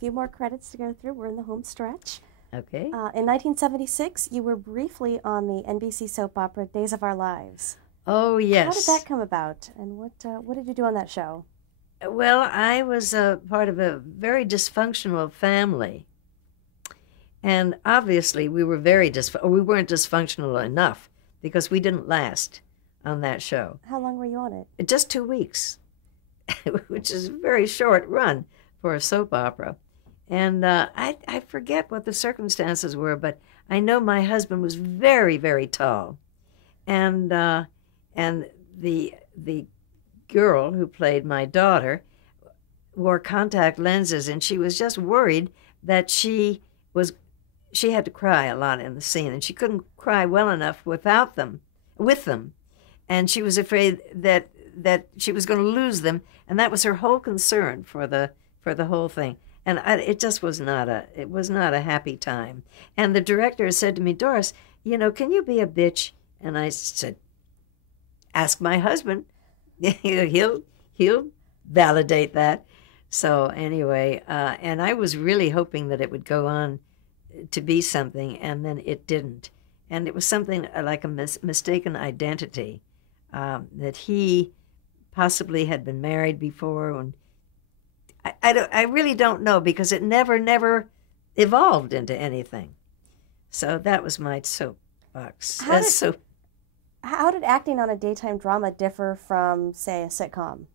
few more credits to go through. We're in the home stretch. Okay. In 1976, you were briefly on the NBC soap opera Days of Our Lives. Oh, yes. How did that come about, and what did you do on that show? Well, I was part of a very dysfunctional family. And obviously, we were we weren't dysfunctional enough because we didn't last on that show. How long were you on it? Just 2 weeks, which is a very short run for a soap opera. And I forget what the circumstances were, but I know my husband was very, very tall. And the girl who played my daughter wore contact lenses, and she was just worried that she had to cry a lot in the scene, and she couldn't cry well enough with them, and she was afraid that she was going to lose them, and that was her whole concern for the whole thing. And it just was not a happy time. And the director said to me, Doris, can you be a bitch? And I said, ask my husband. he'll validate that. So anyway, and I was really hoping that it would go on to be something, and then it didn't. And it was something like a mistaken identity, that he possibly had been married before. And I really don't know, because it never evolved into anything. So that was my soapbox. How did acting on a daytime drama differ from, say, a sitcom?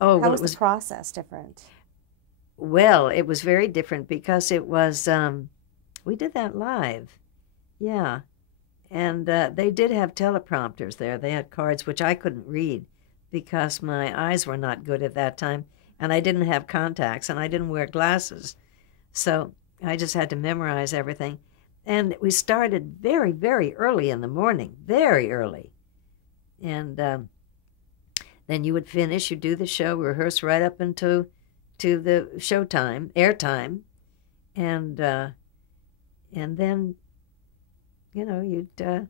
Oh, How was the process different? Well, it was very different because it was, we did that live. Yeah. And they did have teleprompters there. They had cards which I couldn't read because my eyes were not good at that time, and I didn't have contacts, and I didn't wear glasses. So I just had to memorize everything. And we started very, very early in the morning, very early. And then you would finish, you'd do the show, rehearse right up into the showtime, airtime. And then, you'd go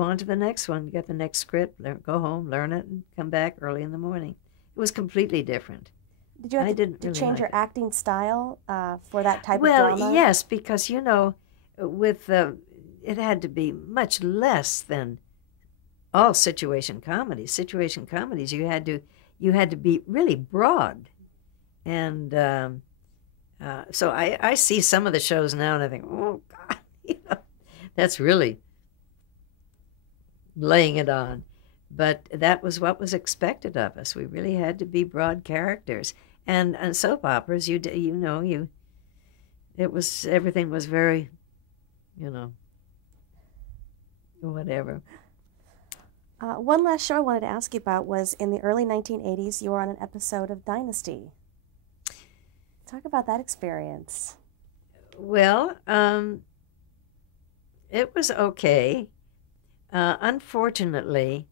on to the next one, get the next script, go home, learn it, and come back early in the morning. It was completely different. Did you have to change your acting style for that type of drama? Well, yes, because, with it had to be much less than all situation comedies. Situation comedies, you had to be really broad. And so I see some of the shows now, and I think, oh, God, that's really laying it on. But that was what was expected of us. We really had to be broad characters. And soap operas, everything was very, whatever. One last show I wanted to ask you about was in the early 1980s, you were on an episode of Dynasty. Talk about that experience. Well, it was okay. Unfortunately,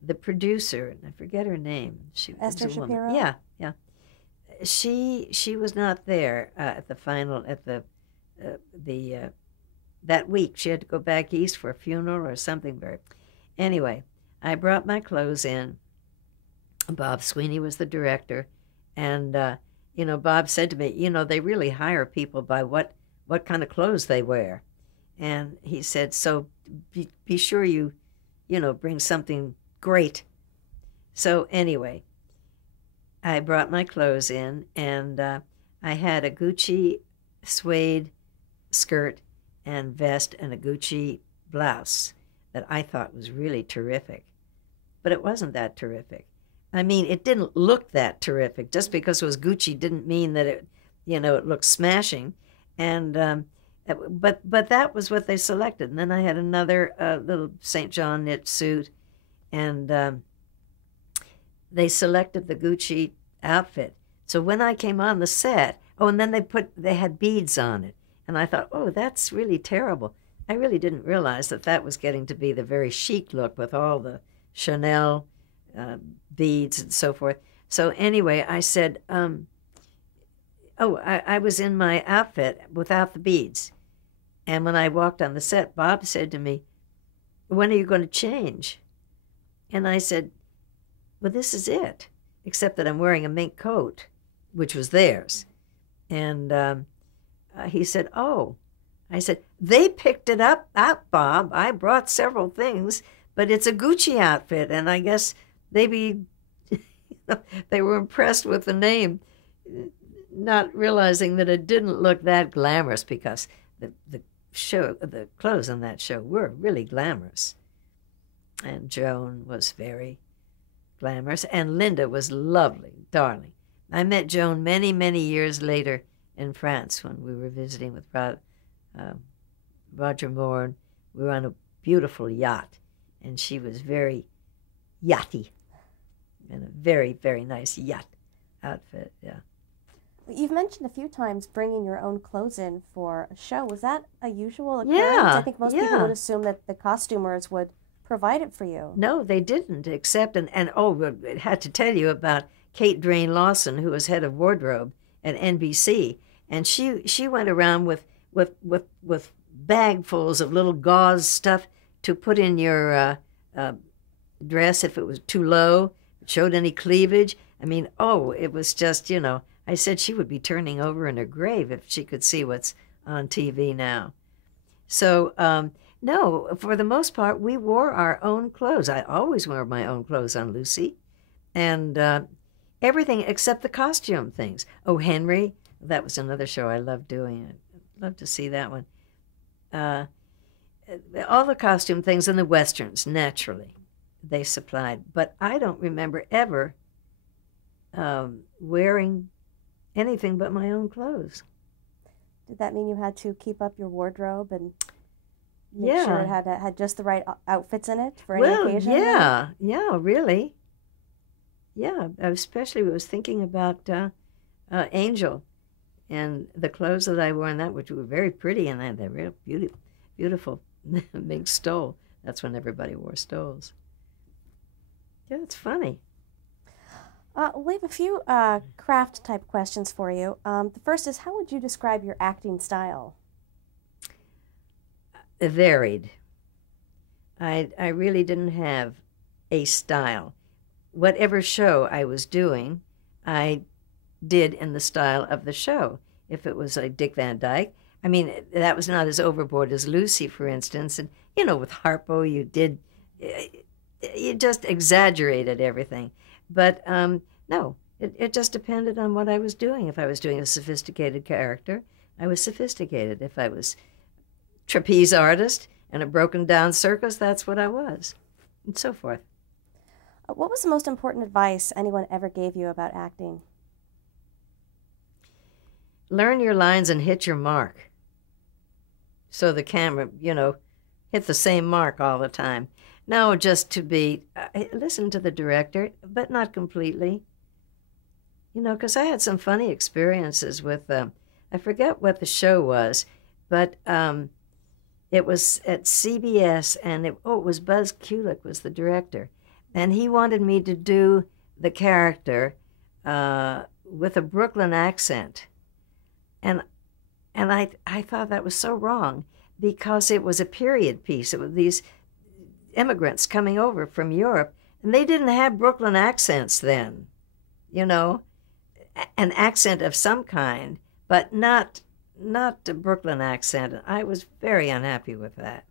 the producer, and I forget her name. Esther Shapiro? Yeah. She was not there at the final, that week. She had to go back east for a funeral or something. Anyway, I brought my clothes in. Bob Sweeney was the director, and Bob said to me, they really hire people by what kind of clothes they wear. And he said, so be sure you bring something great. So anyway, I brought my clothes in, and I had a Gucci suede skirt and vest and a Gucci blouse that I thought was really terrific. But it wasn't that terrific. I mean, it didn't look that terrific. Just because it was Gucci didn't mean that it looked smashing. And but that was what they selected. And then I had another little St. John knit suit, and they selected the Gucci outfit. So when I came on the set, and then they had beads on it. And I thought, oh, that's really terrible. I really didn't realize that was getting to be the very chic look with all the Chanel beads and so forth. So anyway, I said, I was in my outfit without the beads. And when I walked on the set, Bob said to me, when are you going to change? And I said, well, this is it, except that I'm wearing a mink coat, which was theirs. And he said, "Oh." I said, "They picked it up, Bob. I brought several things, but it's a Gucci outfit." And I guess maybe they were impressed with the name, not realizing that it didn't look that glamorous, because the clothes on that show were really glamorous. And Joan was very glamorous, and Linda was lovely, darling. I met Joan many, many years later in France when we were visiting with Roger Moore. We were on a beautiful yacht, and she was very yachty, in a very, very nice yacht outfit, yeah. You've mentioned a few times bringing your own clothes in for a show. Was that a usual occurrence? Yeah, I think most people would assume that the costumers would provide it for you. No, they didn't, except, I had to tell you about Kate Drain Lawson, who was head of wardrobe at NBC, and she went around with bagfuls of little gauze stuff to put in your dress if it was too low, showed any cleavage. I mean, it was just, I said she would be turning over in her grave if she could see what's on TV now. So, no, for the most part, we wore our own clothes. I always wore my own clothes on Lucy, and everything except the costume things. Oh, Henry, that was another show I loved doing. I'd love to see that one. All the costume things in the Westerns, naturally, they supplied. But I don't remember ever wearing anything but my own clothes. Did that mean you had to keep up your wardrobe and make sure it had just the right outfits in it for any occasion? Yeah, really. Yeah, especially I was thinking about Angel and the clothes that I wore in that, which were very pretty, and they're real beautiful big stole. That's when everybody wore stoles. Yeah, it's funny. We have a few craft-type questions for you. The first is, how would you describe your acting style? Varied. I really didn't have a style. Whatever show I was doing, I did in the style of the show. If it was like Dick Van Dyke, I mean, that was not as overboard as Lucy, for instance. And, with Harpo, you just exaggerated everything. But no, it just depended on what I was doing. If I was doing a sophisticated character, I was sophisticated. If I was trapeze artist and a broken down circus, that's what I was, and so forth. What was the most important advice anyone ever gave you about acting? Learn your lines and hit your mark. So the camera, hit the same mark all the time. No, just to listen to the director, but not completely. Because I had some funny experiences with, I forget what the show was, but it was at CBS, and it was Buzz Kulick was the director. And he wanted me to do the character with a Brooklyn accent. And I thought that was so wrong, because it was a period piece. It was these immigrants coming over from Europe, and they didn't have Brooklyn accents then, an accent of some kind, but not a Brooklyn accent. I was very unhappy with that.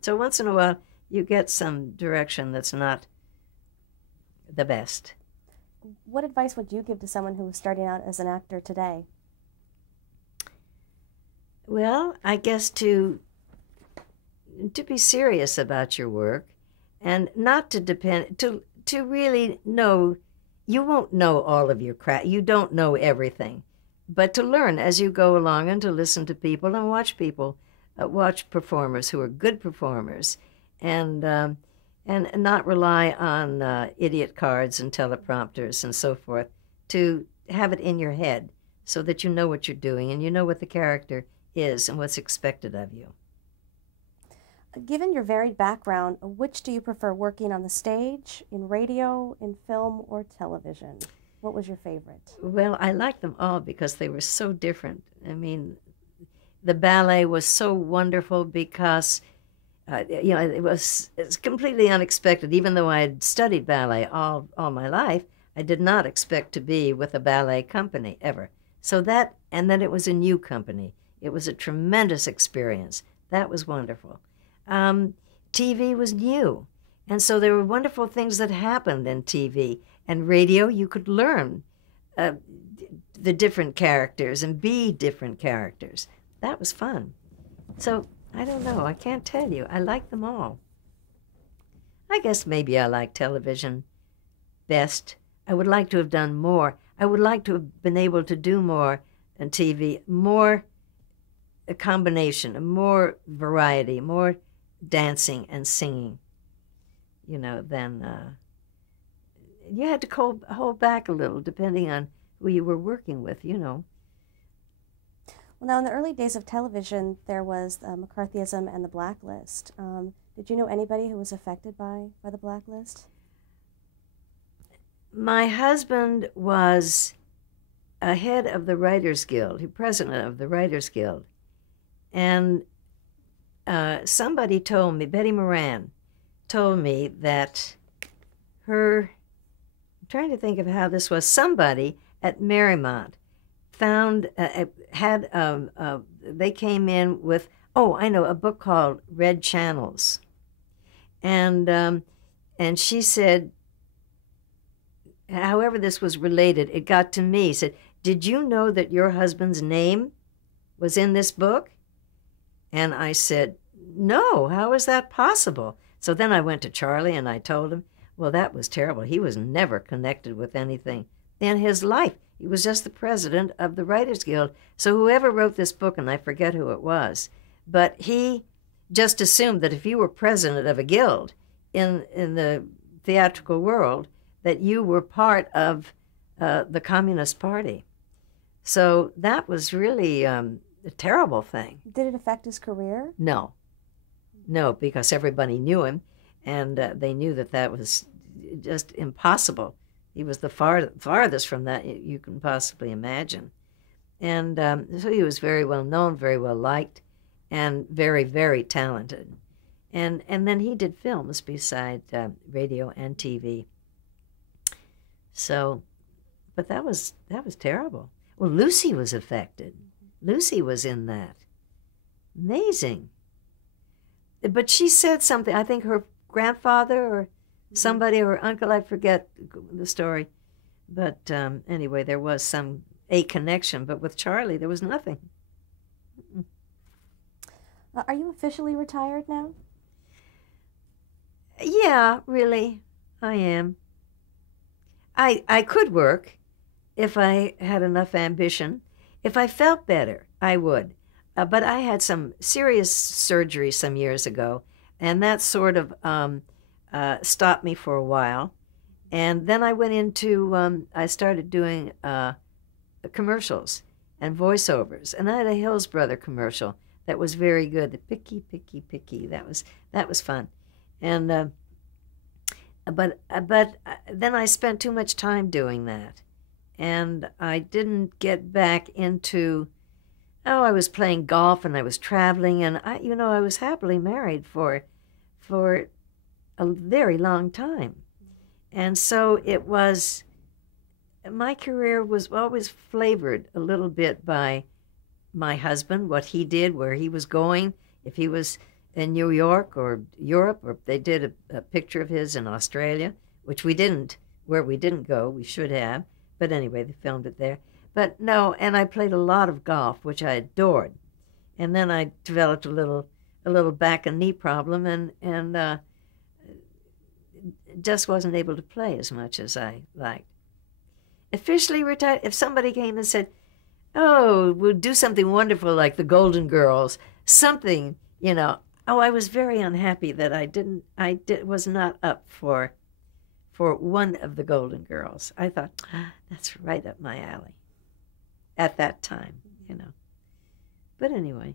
So once in a while, you get some direction that's not the best. What advice would you give to someone who is starting out as an actor today? Well, I guess to be serious about your work, and not to depend, to really know, you won't know all of your craft, you don't know everything, but to learn as you go along, and to listen to people and watch people, watch performers who are good performers, and not rely on idiot cards and teleprompters and so forth, to have it in your head so that you know what you're doing and you know what the character is and what's expected of you. Given your varied background, which do you prefer, working on the stage, in radio, in film, or television? What was your favorite? Well, I liked them all because they were so different. I mean, the ballet was so wonderful because, it's completely unexpected. Even though I had studied ballet all my life, I did not expect to be with a ballet company ever. So that, and then it was a new company. It was a tremendous experience. That was wonderful. TV was new. And so there were wonderful things that happened in TV. And radio, you could learn the different characters and be different characters. That was fun. So, I don't know. I can't tell you. I like them all. I guess maybe I like television best. I would like to have done more. I would like to have been able to do more on TV, more a combination, more variety, more dancing and singing, than you had to hold back a little depending on who you were working with, Well, now in the early days of television, there was McCarthyism and the blacklist. Did you know anybody who was affected by the blacklist? My husband was a head of the Writers Guild, president of the Writers Guild. And somebody told me, Betty Moran told me that I'm trying to think of how this was, somebody at Marymount found, they came in with, I know, a book called Red Channels. And she said, however this was related, it got to me, said, did you know that your husband's name was in this book? And I said, no, how is that possible? So then I went to Charlie and I told him, well, that was terrible. He was never connected with anything in his life. He was just the president of the Writers Guild. So whoever wrote this book, and I forget who it was, but he just assumed that if you were president of a guild in the theatrical world, that you were part of the Communist Party. So that was really a terrible thing. Did it affect his career? No, because everybody knew him, and they knew that was just impossible. He was the farthest from that you can possibly imagine. And so he was very well known, very well liked, and very, very talented. And then he did films beside radio and TV. So, but that was terrible. Well, Lucy was affected. Lucy was in that. Amazing. But she said something, I think her grandfather or somebody, or uncle, I forget the story. But anyway, there was a connection. But with Charlie, there was nothing. Are you officially retired now? Yeah, really, I am. I could work if I had enough ambition. If I felt better, I would. But I had some serious surgery some years ago, and that sort of stopped me for a while. And then I went into, I started doing commercials and voiceovers. And I had a Hills Brother commercial that was very good, the Picky, Picky, Picky. That was fun. And but then I spent too much time doing that. And I didn't get back into, I was playing golf and I was traveling, and I was happily married for a very long time. And so my career was always flavored a little bit by my husband, what he did, where he was going, if he was in New York or Europe, or they did a picture of his in Australia, which we didn't go, we should have. But anyway, they filmed it there. But no, and I played a lot of golf, which I adored. And then I developed a little back and knee problem, and just wasn't able to play as much as I liked. Officially retired, if somebody came and said, oh, we'll do something wonderful like the Golden Girls, something, I was very unhappy that I was not up for one of the Golden Girls. I thought, that's right up my alley at that time, But anyway.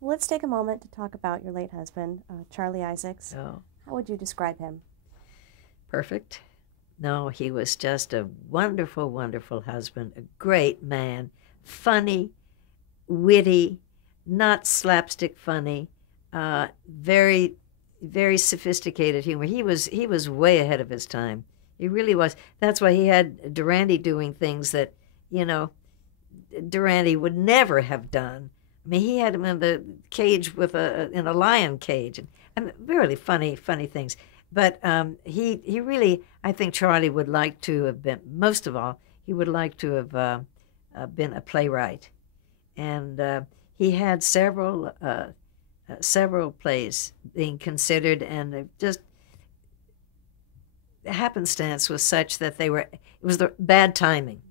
Well, let's take a moment to talk about your late husband, Charlie Isaacs. Oh. How would you describe him? Perfect. No, he was just a wonderful, wonderful husband, a great man, funny, witty, not slapstick funny, very, very sophisticated humor. He was way ahead of his time. He really was. That's why he had Durante doing things that, Durante would never have done. I mean, he had him in the cage in a lion cage, and really funny things. But he really, I think Charlie would like to have been, most of all, he would like to have been a playwright, and he had several plays being considered, and just the happenstance was such that it was the bad timing.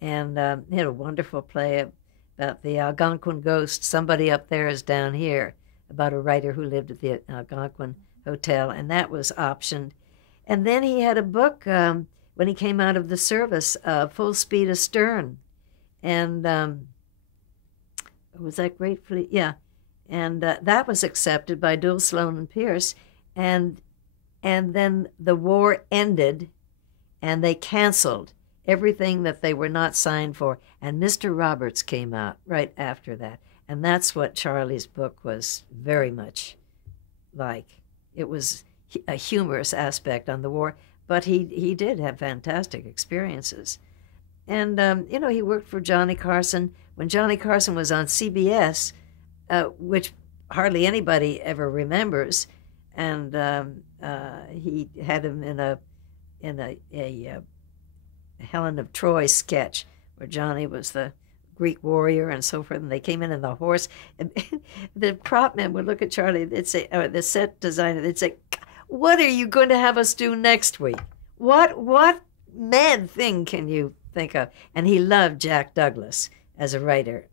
And he had a wonderful play about the Algonquin ghost. Somebody up there is down here, about a writer who lived at the Algonquin Hotel, and that was optioned. And then he had a book when he came out of the service, Full Speed Astern. And was that Gratefully? Yeah. And that was accepted by Dule, Sloan, and Pierce. And then the war ended, and they canceled everything that they were not signed for. And Mr. Roberts came out right after that. And that's what Charlie's book was very much like. It was a humorous aspect on the war, but he did have fantastic experiences. And, he worked for Johnny Carson. When Johnny Carson was on CBS, which hardly anybody ever remembers, and he had him in a Helen of Troy sketch where Johnny was the Greek warrior and so forth, and they came in the horse. And the prop man would look at Charlie, they'd say, or the set designer, they'd say, "What are you going to have us do next week? What mad thing can you think of?" And he loved Jack Douglas as a writer.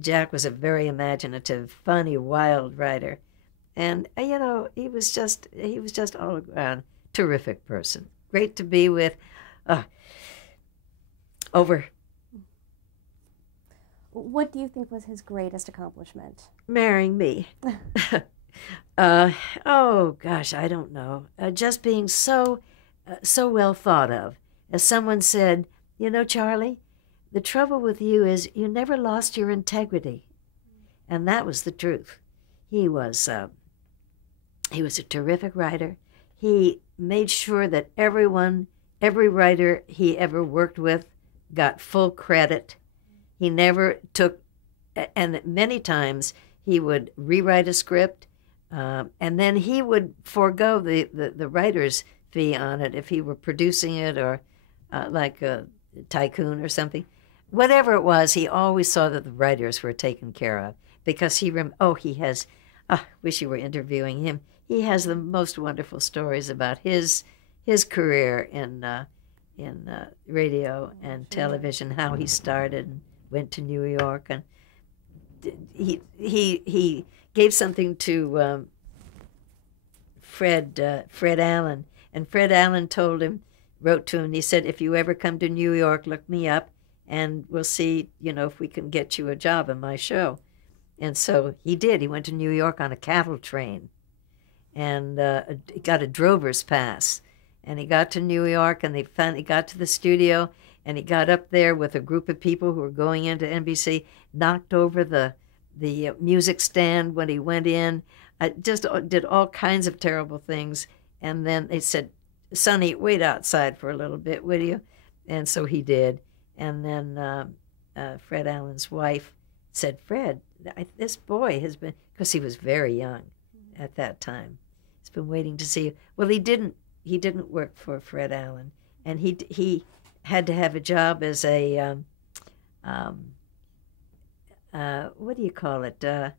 Jack was a very imaginative, funny, wild writer. And, he was just all around terrific person. Great to be with. Over. What do you think was his greatest accomplishment? Marrying me. Oh, gosh, I don't know. Just being so well thought of. As someone said, Charlie, the trouble with you is you never lost your integrity. And that was the truth. He was a terrific writer. He made sure that every writer he ever worked with got full credit. He never took, and many times he would rewrite a script, and then he would forego the writer's fee on it if he were producing it, or like a tycoon or something. Whatever it was, he always saw that the writers were taken care of, because he has, wish you were interviewing him. He has the most wonderful stories about his career in radio and television, how he started and went to New York, and he gave something to Fred Allen, and Fred Allen wrote to him, and he said, "If you ever come to New York, look me up, and we'll see, if we can get you a job in my show." And so he did. He went to New York on a cattle train, and got a drover's pass. And he got to New York, and they finally got to the studio, and he got up there with a group of people who were going into NBC, knocked over the music stand when he went in, just did all kinds of terrible things. And then they said, "Sonny, wait outside for a little bit, will you?" And so he did. And then Fred Allen's wife said, "Fred, this boy has been," because he was very young at that time, "he's been waiting to see you." Well, he didn't work for Fred Allen, and he had to have a job as a what do you call it? The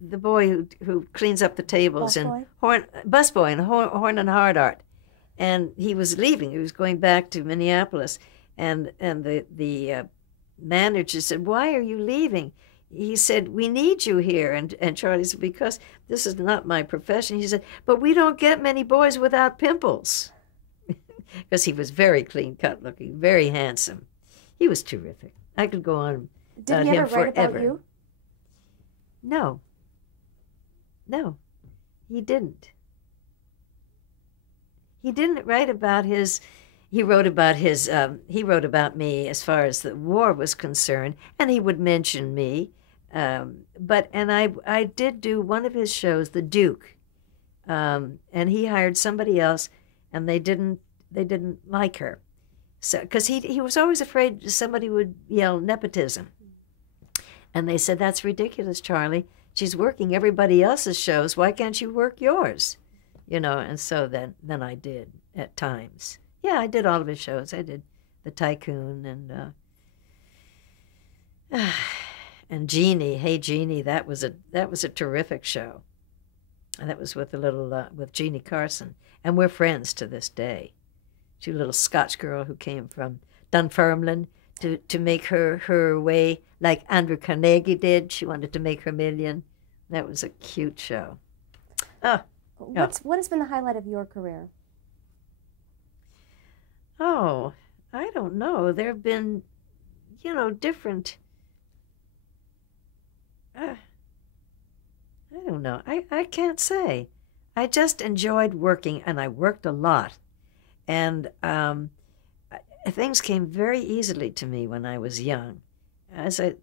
boy who cleans up the tables, and busboy in Horn and Hardart. And he was leaving. He was going back to Minneapolis, and the manager said, "Why are you leaving?" He said, "We need you here." And Charlie said, "Because this is not my profession." He said, "But we don't get many boys without pimples." Because he was very clean-cut looking, very handsome. He was terrific. I could go on about him forever. Did he ever write about you? No, he didn't. He didn't write about his. He wrote about me as far as the war was concerned, and he would mention me. I did do one of his shows, The Duke, and he hired somebody else, and they didn't like her, So, because he was always afraid somebody would yell nepotism. And they said, that's ridiculous, Charlie. She's working everybody else's shows. Why can't you work yours? You know, and so then I did at times. Yeah, I did all of his shows. I did The Tycoon and Jeannie. Hey, Jeannie, that was a terrific show. And that was with with Jeannie Carson. And we're friends to this day. She's a little Scotch girl who came from Dunfermline to make her way like Andrew Carnegie did. She wanted to make her million. That was a cute show. What has been the highlight of your career? Oh, I don't know. There have been, different. I don't know. I can't say. I just enjoyed working, and I worked a lot. And things came very easily to me when I was young. As I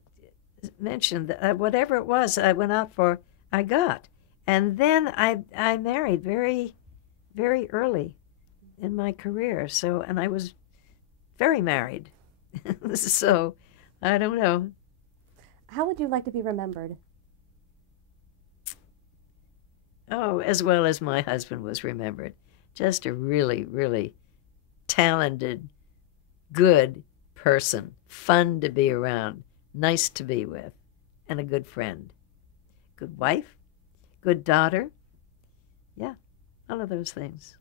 mentioned, whatever it was I went out for, I got. And then I married very, very early in my career. So, and I was very married. So, I don't know. How would you like to be remembered? Oh, as well as my husband was remembered. Just a really, really talented, good person, fun to be around, nice to be with, and a good friend. Good wife, good daughter. Yeah, all of those things.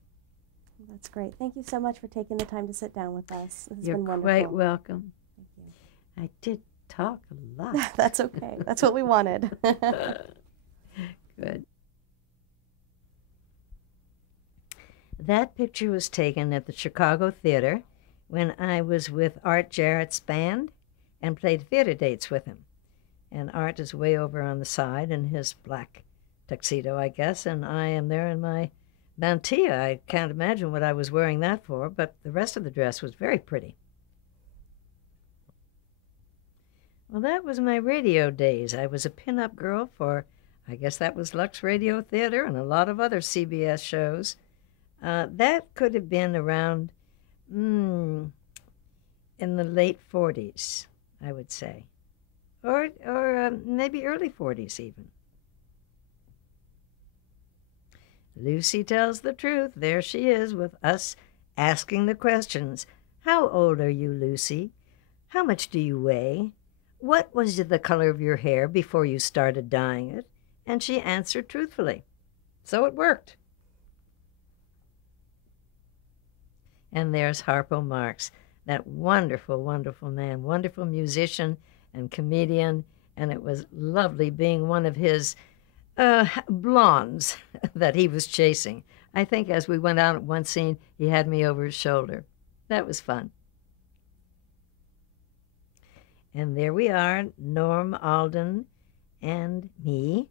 That's great. Thank you so much for taking the time to sit down with us. This has You're been wonderful. quite welcome. Thank you. I did talk a lot. That's okay. That's what we wanted. Good. That picture was taken at the Chicago Theater when I was with Art Jarrett's band and played theater dates with him. And Art is way over on the side in his black tuxedo, I guess, and I am there in my mantilla. I can't imagine what I was wearing that for, but the rest of the dress was very pretty. Well, that was my radio days. I was a pin-up girl for, I guess that was Lux Radio Theater and a lot of other CBS shows. That could have been around in the late 40s, I would say, or maybe early 40s even. Lucy tells the truth. There she is with us asking the questions. How old are you, Lucy? How much do you weigh? What was the color of your hair before you started dyeing it? And she answered truthfully. So it worked. And there's Harpo Marx, that wonderful, wonderful man, wonderful musician and comedian, and it was lovely being one of his blondes that he was chasing. I think as we went out at one scene, he had me over his shoulder. That was fun. And there we are, Norm Alden and me,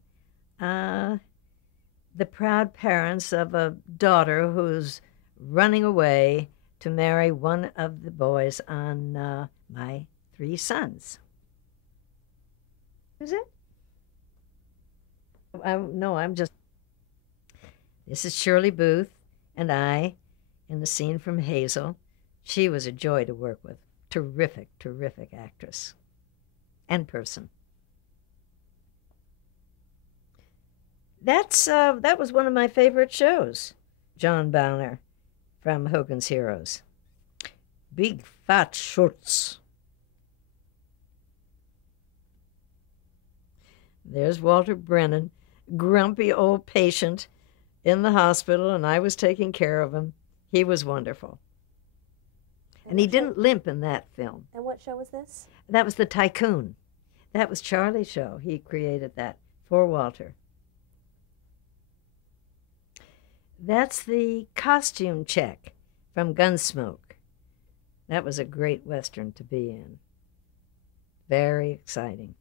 the proud parents of a daughter who's running away to marry one of the boys on my 3 sons. Is it? I'm just... This is Shirley Booth and I in the scene from Hazel. She was a joy to work with. Terrific, terrific actress and person. That was one of my favorite shows, John Bowner from Hogan's Heroes. Big Fat Schultz. There's Walter Brennan, grumpy old patient in the hospital, and I was taking care of him. He was wonderful. And he didn't limp in that film. And what show was this? That was The Tycoon. That was Charlie's show. He created that for Walter. That's the costume check from Gunsmoke. That was a great Western to be in. Very exciting.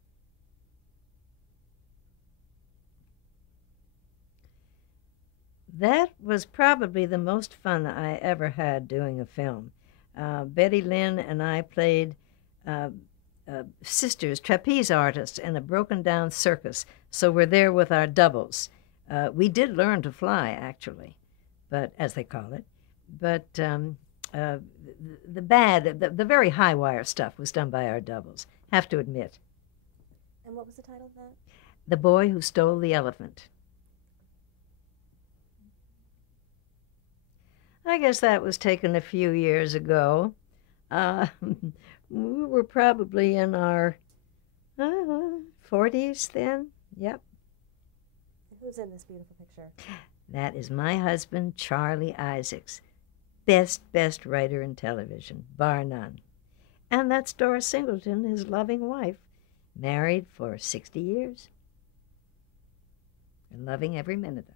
That was probably the most fun I ever had doing a film. Betty Lynn and I played sisters, trapeze artists in a broken-down circus, so we're there with our doubles. We did learn to fly, actually, but as they call it. But the very high wire stuff was done by our doubles, have to admit. And what was the title of that? The Boy Who Stole the Elephant. I guess that was taken a few years ago. We were probably in our 40s then. Yep. Who's in this beautiful picture? That is my husband, Charlie Isaacs. Best writer in television, bar none. And that's Doris Singleton, his loving wife, married for 60 years. And loving every minute of it.